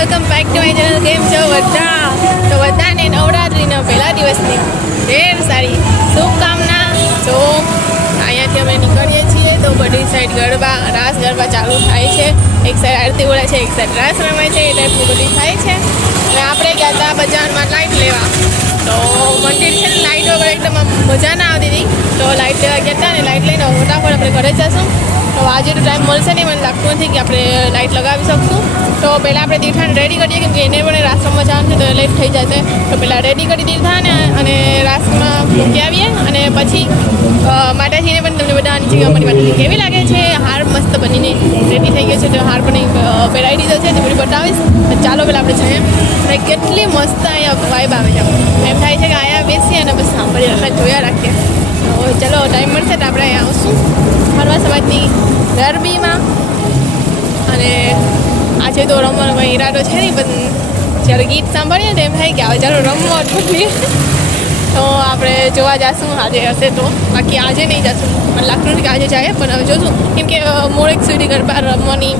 Welcome back to my channel. કેમ છો બધા? તો બધાને નવરાત્રિના પહેલા દિવસની ઢેર સારી શુભકામના. તો અહીંયાથી અમે નીકળીએ છીએ તો બધી સાઈડ ગરબા રાસ ગરબા ચાલુ થાય છે. એક સાઈડ આરતી બોલે છે, એક સાઈડ રાસ રમાય છે. એ ટાઈપનું બધી થાય છે. અને આપણે ગયા હતા બજારમાં લાઇટ લેવા. તો મંદિર છે ને લાઇટ વગર એકદમ મજા ના આવતી હતી. તો લાઇટ લેવા ગયા હતા ને લાઇટ લઈને ફટાફટ આપણે ઘરે જશું. તો આજે તો ટાઈમ મળશે નહીં, મને લાગતું નથી કે આપણે લાઇટ લગાવી શકશું. તો પહેલાં આપણે તીર્થાને રેડી કરીએ, કેમ કે એને પણ રાસમાં જવાનું છે તો લેટ થઈ જશે. તો પહેલાં રેડી કરી તીર્થાને અને રાસમાં મૂકી આવીએ. અને પછી માતાજીને પણ તમને બધા નીચે અમારી માતાજી કેવી લાગે છે. હાર મસ્ત બનીને રેડી થઈ ગયો છે, તો હાર પણ પહેરાવી દીધો છે, તે બધું બતાવીશ. ચાલો પહેલાં આપણે જઈએ. કેટલી મસ્ત અહીંયા વાઇબ આવે છે. એમ થાય છે કે અહીંયા બેસીએ અને બસ સાંભળીએ, એટલે જોયા રાખીએ. તો ચલો ટાઈમ મળશે તો આપણે અહીંયા આવશું ફરવા સમાજની ગરબીમાં. અને આજે તો રમવાનો કંઈ ઈરાદો છે નહીં, પણ જ્યારે ગીત સાંભળીએ તો એમ થાય કે હવે ચાલો રમવા જોઈએ. તો આપણે જોવા જઈશું આજે હશે તો. બાકી આજે નહીં જશું, મને લાગતું નથી કે આજે જાય, પણ હવે જોશું. કેમ કે મોડેક સુધી ગરબા રમવાની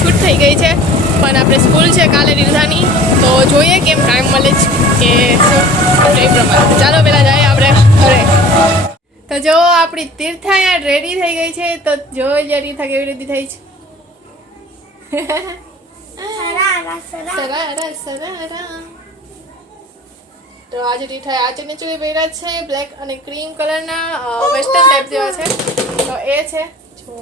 છૂટ થઈ ગઈ છે. પણ આપણે સ્કૂલ છે કાલે તીર્થાની, તો જોઈએ કેમ ટાઈમ મળે છે કે શું એ પ્રમાણે. ચાલો પહેલાં જાય આપણે ઘરે. તો જો આપણી તીર્થા અહીંયા રેડી થઈ ગઈ છે. તો જો તીર્થા કેવી રીતે થઈ છે. તો આજે તીર્થાએ આ ચણિયા પહેર્યા છે, બ્લેક અને ક્રીમ કલરના વેસ્ટર્ન ટાઈપ જેવા છે. તો એ છે જો.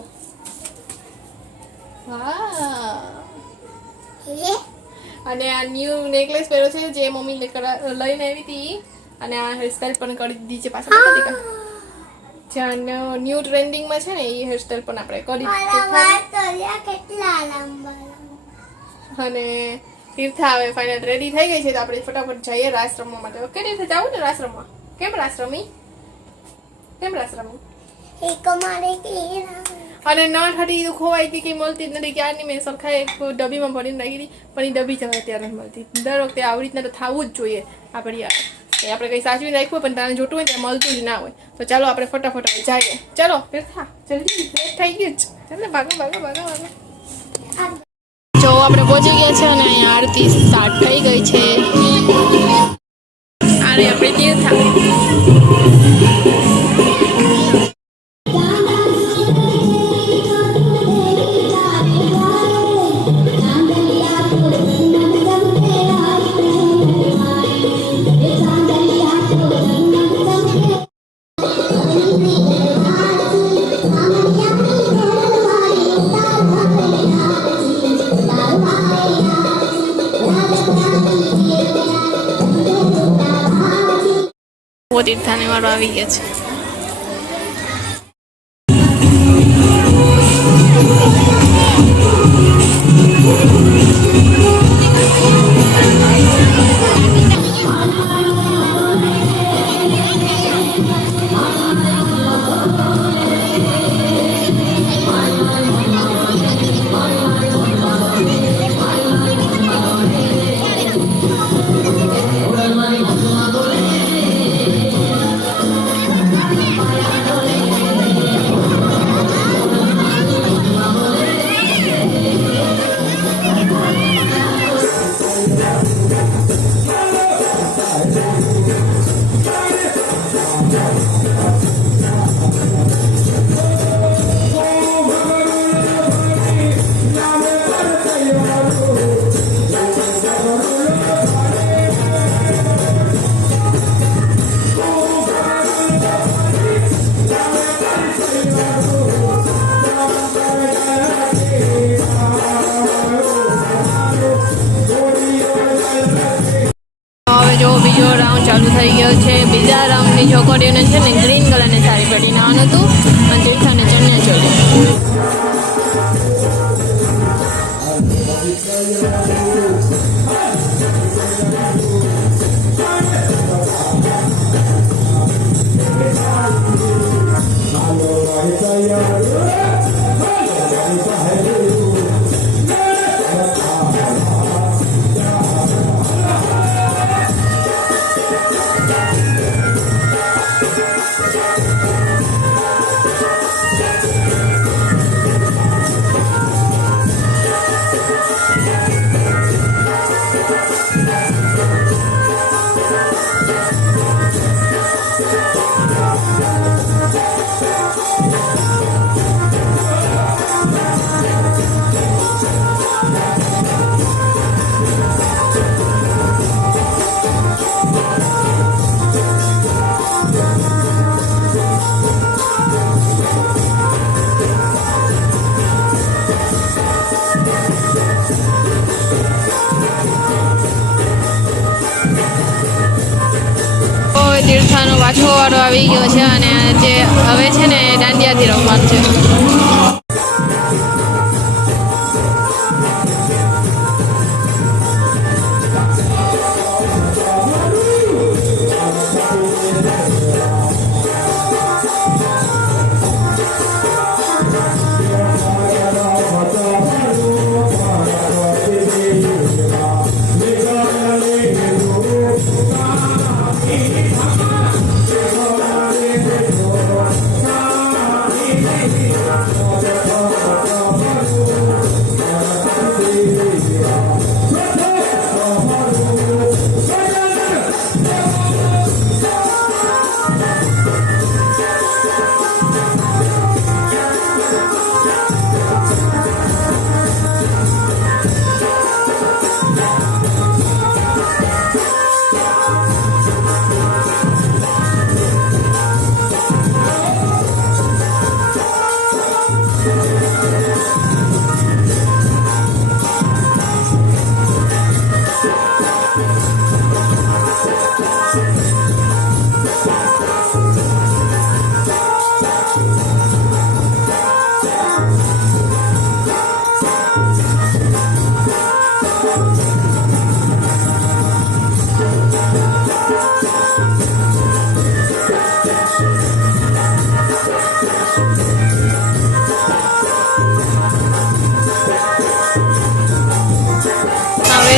અને આ ન્યૂ નેકલેસ પહેર્યો છે જે મમ્મી લઈને આવી હતી. અને આ હેરસ્ટાઈલ પણ કરી દીધી છે પાછળ. જ્યાં ન્યૂ ટ્રેન્ડિંગમાં છે ને એ હેરસ્ટાઈલ પણ આપણે કરી અને તીર્થા હવે ફાઇનલ રેડી થઈ ગઈ છે. તો આપણે ફટાફટ જઈએ રાસ રમવા માટે. ઓકે તીર્થા જાવું ને રાસ રમવા? કેમ રાસ રમી? અને ન થતી તો ખોવાઈ ગઈ, કંઈ મળતી જ નથી. ક્યારની મેં સરખાએ એક ડબ્બીમાં ભરીને રાખી હતી, પણ એ ડબ્બી જ હવે ત્યારે નથી મળતી. દર વખતે આવી રીતના તો થવું જ જોઈએ. આપણે કંઈ સાચવીને રાખ્યું પણ તારે જોતું હોય ત્યાં મળતું જ ના હોય. તો ચાલો આપણે ફટાફટ જઈએ. ચાલો તીર્થા જલ્દી, લેટ થઈ ગયું જ. ચાલો ભાગો. જો આપણે પહોંચી ગયા છે અને અહીંયા આરતી સ્ટાર્ટ થઈ ગઈ છે. આરે આપણે તીર્થા. તીર્થાને વાળો આવી ગયા છે. બીજો રાઉન્ડ ચાલુ થઈ ગયો છે. બીજા રાઉન્ડની છોકરીઓને છે ને ગ્રીન કલરની સાડી પહેરીને આવવાનું હતું અને તીર્થાને ચણિયા ચોળી. પાછો વાળો આવી ગયો છે અને જે હવે છે ને દાંડિયાથી રમવાનું છે.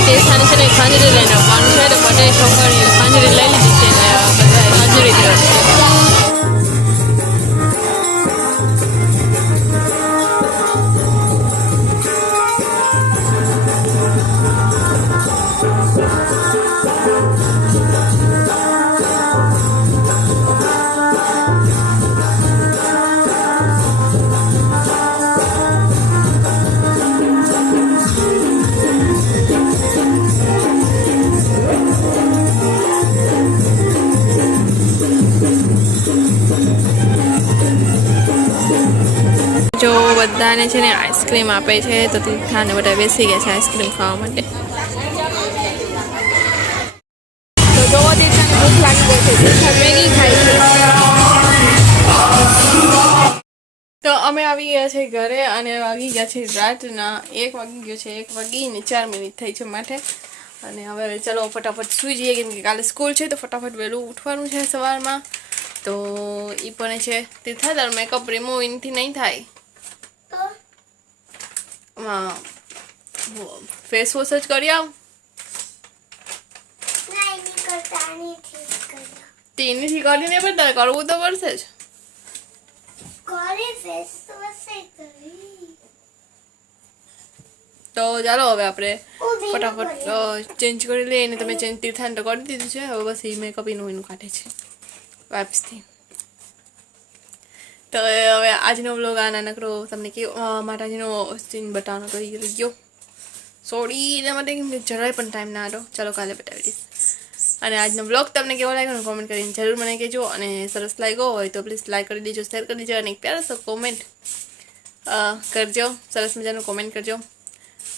તે સ્થાને છે ને ખંજરી લઈને આવવાનું છે તો બધે છોકરીઓ ખંજરી લઈ લીધી છે ને બધા ખંજરી દિવસ છે. જો બધાને છે ને આઈસ્ક્રીમ આપે છે તો તીર્થાને બધા બેસી ગયા છે આઈસ્ક્રીમ ખાવા માટે. તો જો તીર્થાને ભૂખ લાગી ગઈ છે, તીર્થા મેગી ખાય છે. તો અમે આવી ગયા છે ઘરે અને વાગી ગયા છે રાતના 1 વાગી ગયો છે, 1 વાગીને 4 મિનિટ થઈ છે માટે. અને હવે ચલો ફટાફટ સૂઈ જઈએ કેમ કે કાલે સ્કૂલ છે તો ફટાફટ વહેલું ઉઠવાનું છે સવારમાં. તો એ પણ છે તીર્થા તાર મેકઅપ રિમૂવ એનાથી નહીં થાય. फेस वॉश જ કરી આવ. તેનીથી કરીને પણ તારે કરવું તો પડશે જ. તો ચાલો હવે આપણે ફટાફટ ચેન્જ કરી લઈએ અને તમે ચેન્જ તીર્થાને તો કરી દીધું છે. હવે બસ એ મેકઅપ એનું કાઢે છે વાઇપ્સથી. તો હવે આજનો વ્લોગ આ નાનકડો તમને માતાજીનો સીન બતાવવાનો તો રહી ગયો. સોરી એના માટે કેમ કે જરાય પણ ટાઈમ ના હતો. ચાલો કાલે બતાવી દઈશ. અને આજનો વ્લોગ તમને કેવો લાગ્યો કોમેન્ટ કરીને જરૂર મને કહેજો. અને સરસ લાગ્યો હોય તો પ્લીઝ લાઈક કરી દેજો, શેર કરી દેજો અને એક પ્યારો સો કોમેન્ટ કરજો. સરસ મજાનું કોમેન્ટ કરજો.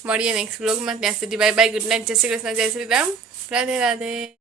મળીએ નેક્સ્ટ વ્લોગમાં. ત્યાં સુધી બાય બાય, ગુડ નાઇટ, જય શ્રી કૃષ્ણ, જય શ્રી રામ, રાધે રાધે.